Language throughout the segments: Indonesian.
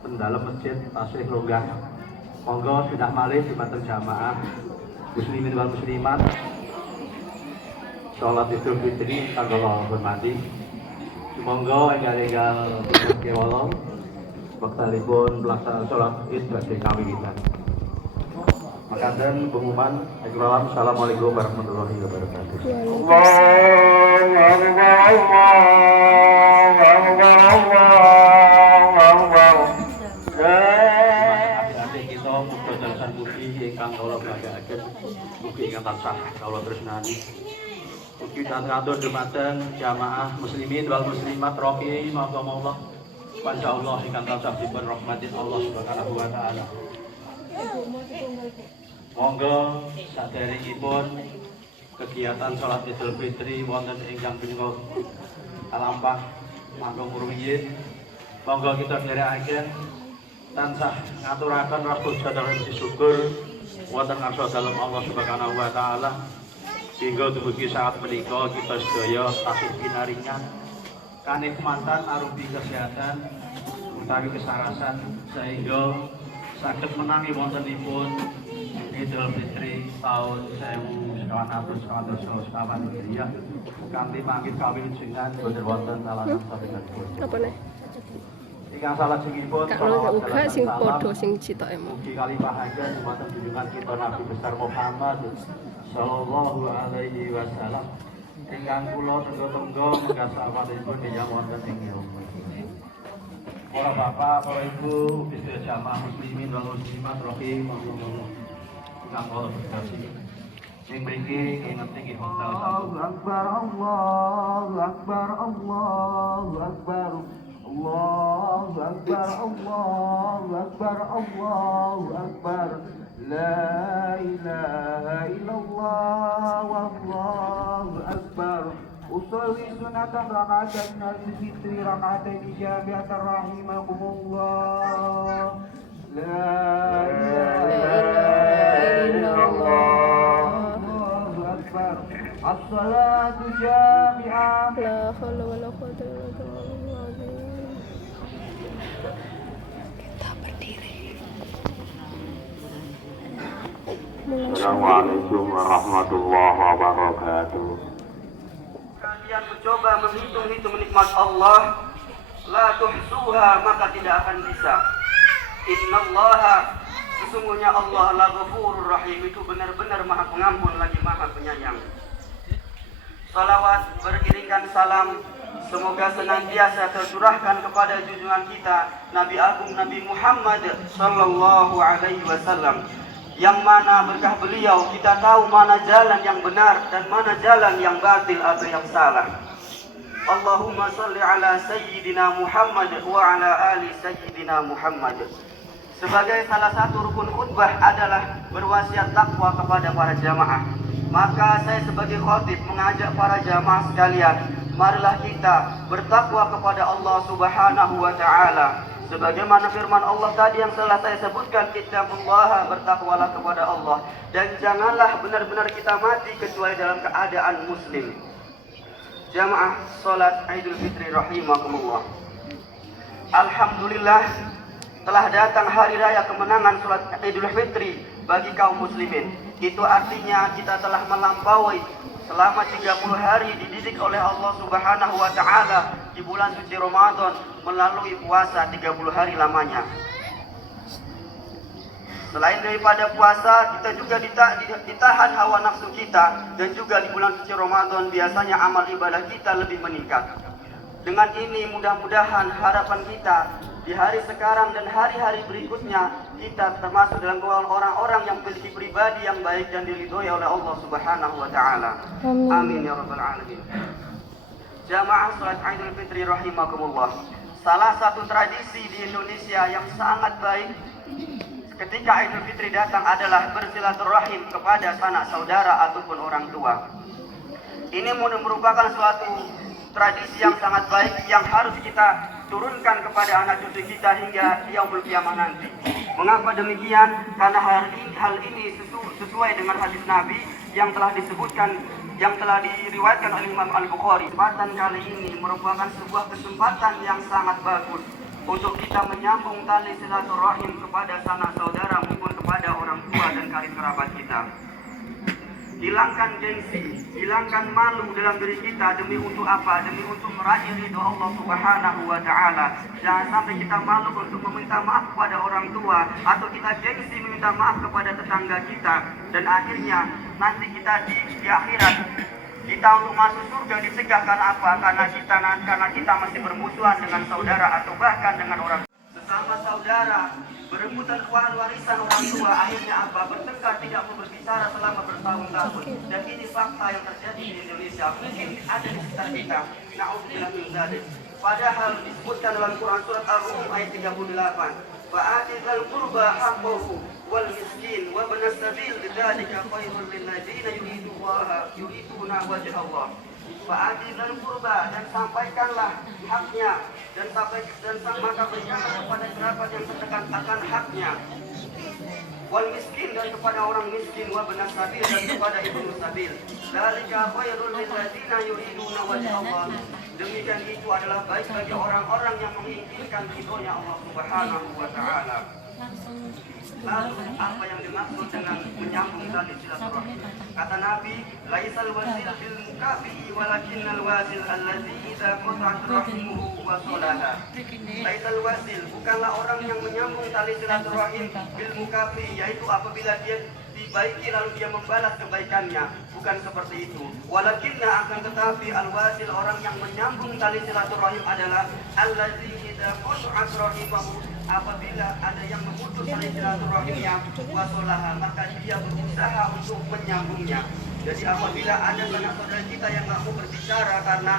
Pendalam masjid tasih longgah. Monggo sudah malih dumateng jamaah muslimin wal muslimat sholat Idul Fitri kagem hormati. Monggo enggal-enggal kewala wektalipun pelaksanaan sholat Id badhe kawiwitan. Makaten pengumuman Assalamualaikum warahmatullahi wabarakatuh. Ingkang kawula banggaken mugi ingkang tansah kawula tresnani. Mugi tatur dumateng jamaah muslimin wal muslimat rohi monggo panjaallah ingkang tansah dipun rahmati Allah Subhanahu wa taala. Monggo saderengipun kegiatan salat Idul Fitri wonten ingkang punika kalampah mangkung rumiyin. Monggo kita nderekaken tansah ngaturaken rasul jadal syukur wonten ngarsa dalem Allah Subhanahu wa taala hingga dumugi saat menika kita sedaya tasih pinaringan kanikmatan arupi kesehatan utawi kesarasan sehingga saged menangi wontenipun Idul Fitri tahun 1440 Hijriah kanthi panggih kawilujengan boten wonten alasan sabenipun. Apa nih? Ingkang salajengipun uga sing padha sing citoke mugi kalimpahaken dumateng junjungan kita Nabi besar Muhammad sallallahu alaihi wasallam ingkang kula tenggo-tenggo menggasawanipun yang wonten ing ilmu. Para bapak, para ibu, sedaya jamaah muslimin wal muslimat rahimahumullah. Ingkang kula berkasi. Sing mriki ngerti nggih hotel Allahu Akbar, Allahu Akbar, Allahu Akbar. Allahu Akbar, Allahu Akbar, Allahu Akbar. La ilaha illallah wallahu akbar. Usolli sunatan raka'atan minal fitri raka'atan jami'atan rahimakumullah. La ilaha illallah wallahu akbar. As-salatu jami'ah. La haula wala quwwata illa billah. Kita berdiri. Assalamualaikum warahmatullahi wabarakatuh. Kalian mencoba menghitung-hitung nikmat Allah, la tuhsuha maka tidak akan bisa. Innallaha sesungguhnya Allah la ghafurur rahim itu benar-benar Maha Pengampun lagi Maha Penyayang. Salawat beriringan salam semoga senantiasa tercurahkan kepada junjungan kita Nabi Agung Nabi Muhammad sallallahu alaihi wasallam, yang mana berkah beliau kita tahu mana jalan yang benar dan mana jalan yang batil atau yang salah. Allahumma salli ala sayyidina Muhammad wa ala ali sayyidina Muhammad. Sebagai salah satu rukun khutbah adalah berwasiat takwa kepada para jamaah. Maka saya sebagai khatib mengajak para jamaah sekalian, marilah kita bertakwa kepada Allah Subhanahu wa taala Sebagaimana firman Allah tadi yang telah saya sebutkan, ittaqullaha, bertakwalah kepada Allah, dan janganlah benar-benar kita mati kecuali dalam keadaan muslim. Jamaah salat Idul Fitri rahimakumullah. Alhamdulillah, telah datang hari raya kemenangan salat Idul Fitri bagi kaum muslimin. Itu artinya kita telah melampaui selama 30 hari dididik oleh Allah Subhanahu wa taala di bulan suci Ramadan melalui puasa 30 hari lamanya. Selain daripada puasa, kita juga ditahan hawa nafsu kita, dan juga di bulan suci Ramadan biasanya amal ibadah kita lebih meningkat. Dengan ini mudah-mudahan harapan kita di hari sekarang dan hari-hari berikutnya kita termasuk dalam golongan orang-orang yang memiliki pribadi yang baik dan diridhoi oleh Allah Subhanahu wa taala. Amin ya rabbal alamin. Jamaah salat Idul Fitri rahimakumullah. Salah satu tradisi di Indonesia yang sangat baik ketika Idul Fitri datang adalah bersilaturahim kepada sanak saudara ataupun orang tua. Ini merupakan suatu tradisi yang sangat baik yang harus kita turunkan kepada anak cucu kita hingga yaumul qiyamah nanti. Mengapa demikian? Karena hal ini sesuai dengan hadis Nabi yang telah disebutkan, yang telah diriwayatkan oleh Imam Al-Bukhari. Kesempatan kali ini merupakan sebuah kesempatan yang sangat bagus untuk kita menyambung tali silaturahim kepada sanak saudara maupun kepada orang tua dan karib kerabat kita. Hilangkan gengsi, hilangkan malu dalam diri kita. Demi untuk apa? Demi untuk meraih ridho Allah Subhanahu wa taala. Jangan sampai kita malu untuk meminta maaf kepada orang tua, atau kita gengsi meminta maaf kepada tetangga kita, dan akhirnya nanti kita di akhirat kita untuk masuk surga dicegah. Karena apa? Karena kita masih bermusuhan dengan saudara atau bahkan dengan orang sesama saudara, berebutan warisan orang tua. Akhirnya apa? Bertengkar, tidak mau berbicara selama bertahun-tahun. Dan ini fakta yang terjadi di Indonesia. Mungkin ada di sekitar kita. Na'udzubillah min dzalik. Padahal disebutkan dalam Quran surat Ar-Rum ayat 38. Fa'ati dzal qurba haqqahu wal miskin wa ibnas sabil bidzalika khairul lil ladzina yuriduna wajha Allah. Fa'ati dzal qurba, dan sampaikanlah haknya, dan maka berikanlah kepada kerabat yang terdekat akan haknya. Wal miskin, dan kepada orang miskin, wa ibnas sabil, dan kepada ibnu sabil. Dzalika khairul lil ladzina yuriduna wajha Allah. Demikian itu adalah baik bagi orang-orang yang menginginkan ridhonya Allah Subhanahu wa taala. Lalu apa yang dimaksud dengan menyambung tali silaturahim? Kata Nabi, laisal wasil bil mukafi walakinnal wasil allazi idza qata'at rahimuhu wa salaha. Laisal wasil, bukanlah orang yang menyambung tali silaturahim bil mukafi, yaitu apabila dia dibaiki lalu dia membalas kebaikannya. Bukan seperti itu. Walakinna, akan tetapi al-wasil, orang yang menyambung tali silaturahim adalah allazi idza qata'at rahimuhu, apabila ada yang memutus tali silaturahimnya, wasolaha, maka dia berusaha untuk menyambungnya. Jadi apabila ada sanak saudara kita yang tidak mau berbicara karena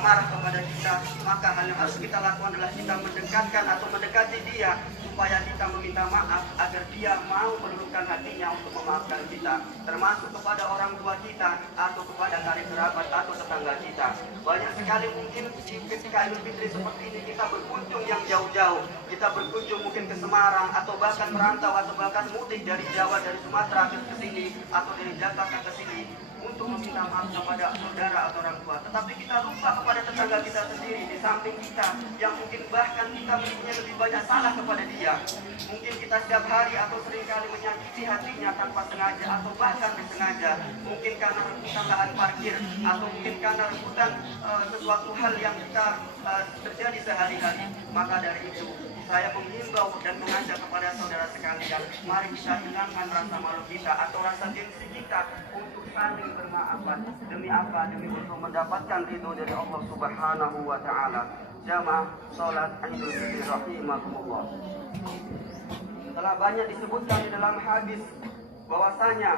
marah kepada kita, maka hal yang harus kita lakukan adalah kita mendekatkan atau mendekati dia, supaya kita meminta maaf agar dia mau meluluhkan hatinya untuk memaafkan kita, termasuk kepada orang tua kita atau kepada karib kerabat atau tetangga kita. Banyak sekali mungkin ketika Idul Fitri seperti ini kita berkunjung yang jauh-jauh, kita berkunjung mungkin ke Semarang atau bahkan merantau atau bahkan mudik dari Jawa, dari Sumatera ke sini atau dari Jakarta ke sini untuk meminta maaf kepada saudara atau orang tua. Tetapi kita lupa kepada tetangga kita sendiri di samping kita, yang mungkin bahkan kita mempunyai lebih banyak salah kepada dia. Mungkin kita setiap hari atau seringkali menyakiti hatinya tanpa sengaja atau bahkan disengaja. Mungkin karena rebutan lahan parkir, atau mungkin karena rebutan sesuatu hal yang kita terjadi sehari-hari. Maka dari itu saya menghimbau dan mengajak kepada saudara sekalian, mari kita hilangkan rasa malu kita atau rasa gengsi kita untuk saling bermaafan. Demi apa? Demi untuk mendapatkan ridho dari Allah Subhanahu wa taala. Jamaah salat Idul Fitri rahimakumullah. Telah banyak disebutkan di dalam hadis bahwasanya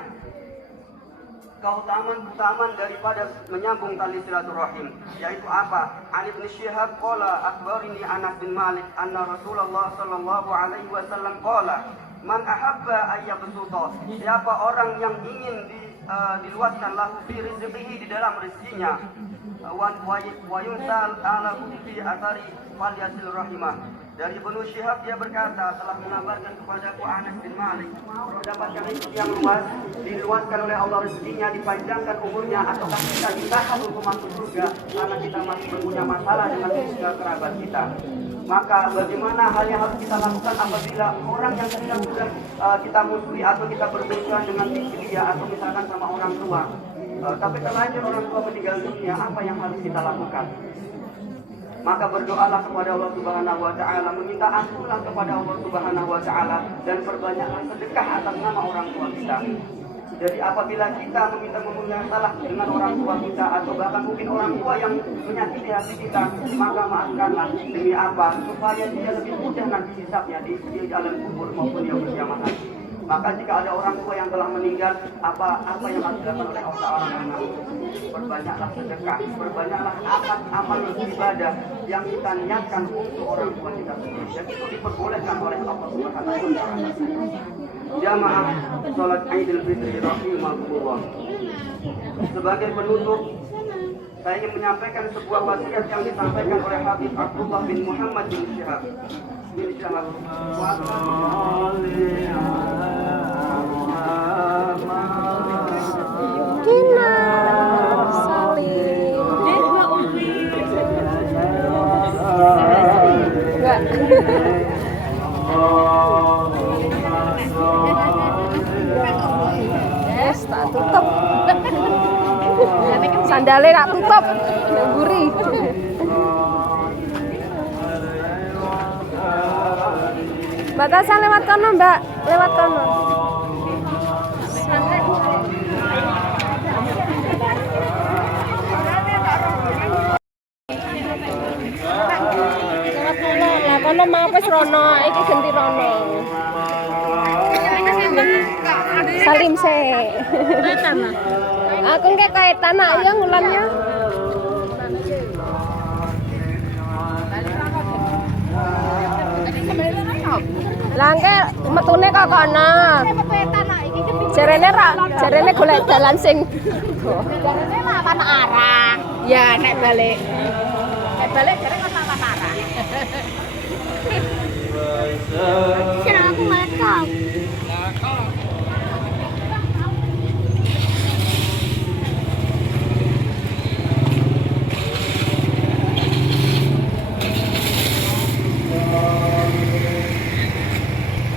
keutamaan daripada menyambung tali silaturahim, yaitu apa? Ali bin Syihab qala akhbarani Anas bin Malik anna Rasulullah sallallahu alaihi wasallam qala man ahabba ayyabsuta, siapa orang yang ingin diluaskan lahu fi rizqihi, di dalam rezekinya, wa yunsal ala fi athari falyasil rahimah, Dari Ibnu Syihab dia berkata telah mengabarkan kepadaku Anas bin Malik mendapatkan rezeki yang luas, diluaskan oleh Allah rezekinya, dipanjangkan umurnya, ataukah kita ditahan untuk masuk surga karena kita masih punya masalah dengan keluarga kerabat kita. Maka bagaimana hal yang harus kita lakukan apabila orang yang sedang sudah kita musuhi atau kita bermusuhan dengan dia atau misalkan sama orang tua, tapi terlanjur orang tua meninggal dunia, apa yang harus kita lakukan? Maka berdoalah kepada Allah Subhanahu wa taala, meminta ampunan kepada Allah Subhanahu wa taala, dan perbanyaklah sedekah atas nama orang tua kita. Jadi apabila kita meminta mempunyai salah dengan orang tua kita atau bahkan mungkin orang tua yang menyakiti hati kita, maka maafkanlah. Demi apa? Supaya dia lebih mudah nanti hisabnya di alam kubur maupun yang kiamat nanti. Maka jika ada orang tua yang telah meninggal, apa yang harus dilakukan oleh orang anak? Perbanyaklah sedekah, perbanyaklah amal ibadah yang kita niatkan untuk orang tua kita sendiri. Dan itu diperbolehkan oleh Allah Subhanahu wa taala. Jamaah salat Idul Fitri rahimakumullah. Sebagai penutup, saya ingin menyampaikan sebuah wasiat yang disampaikan oleh Habib Abdullah bin Muhammad bin Syihab. Yes, tak tutup. Sandalnya tak tutup. Gurih. Batasan lewat kono, Mbak. Lewat kono. Lah kono mau wis rono, iki ganti rono. Salim se. Aku nggak kayak tanah ya ngulannya. Langke metune kok kono. Jarene golek dalan sing. Jarene lawan arah. Ya nek balik. Nek balik jarene kok lawan arah. Senang aku makan.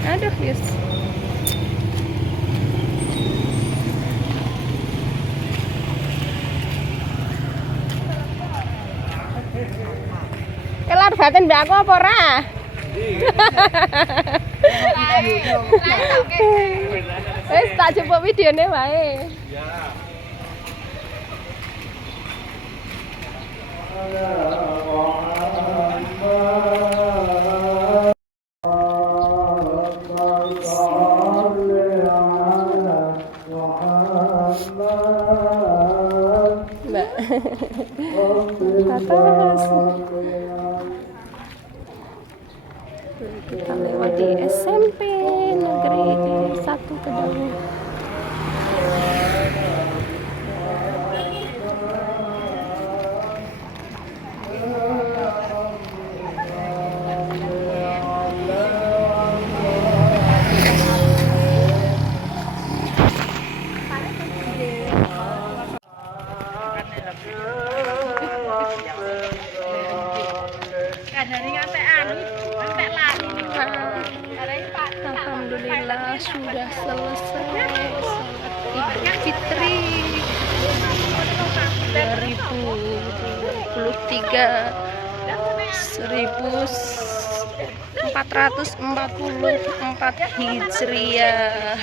Aduh, Yus. Kelar batin mbak aku apa ora? Wis tak jupuk videone wae. Mbak. Atas. Kita lewati SMP Negeri 1 Kedaung. Alhamdulillah sudah selesai Idul Fitri 2023 1444 Hijriah.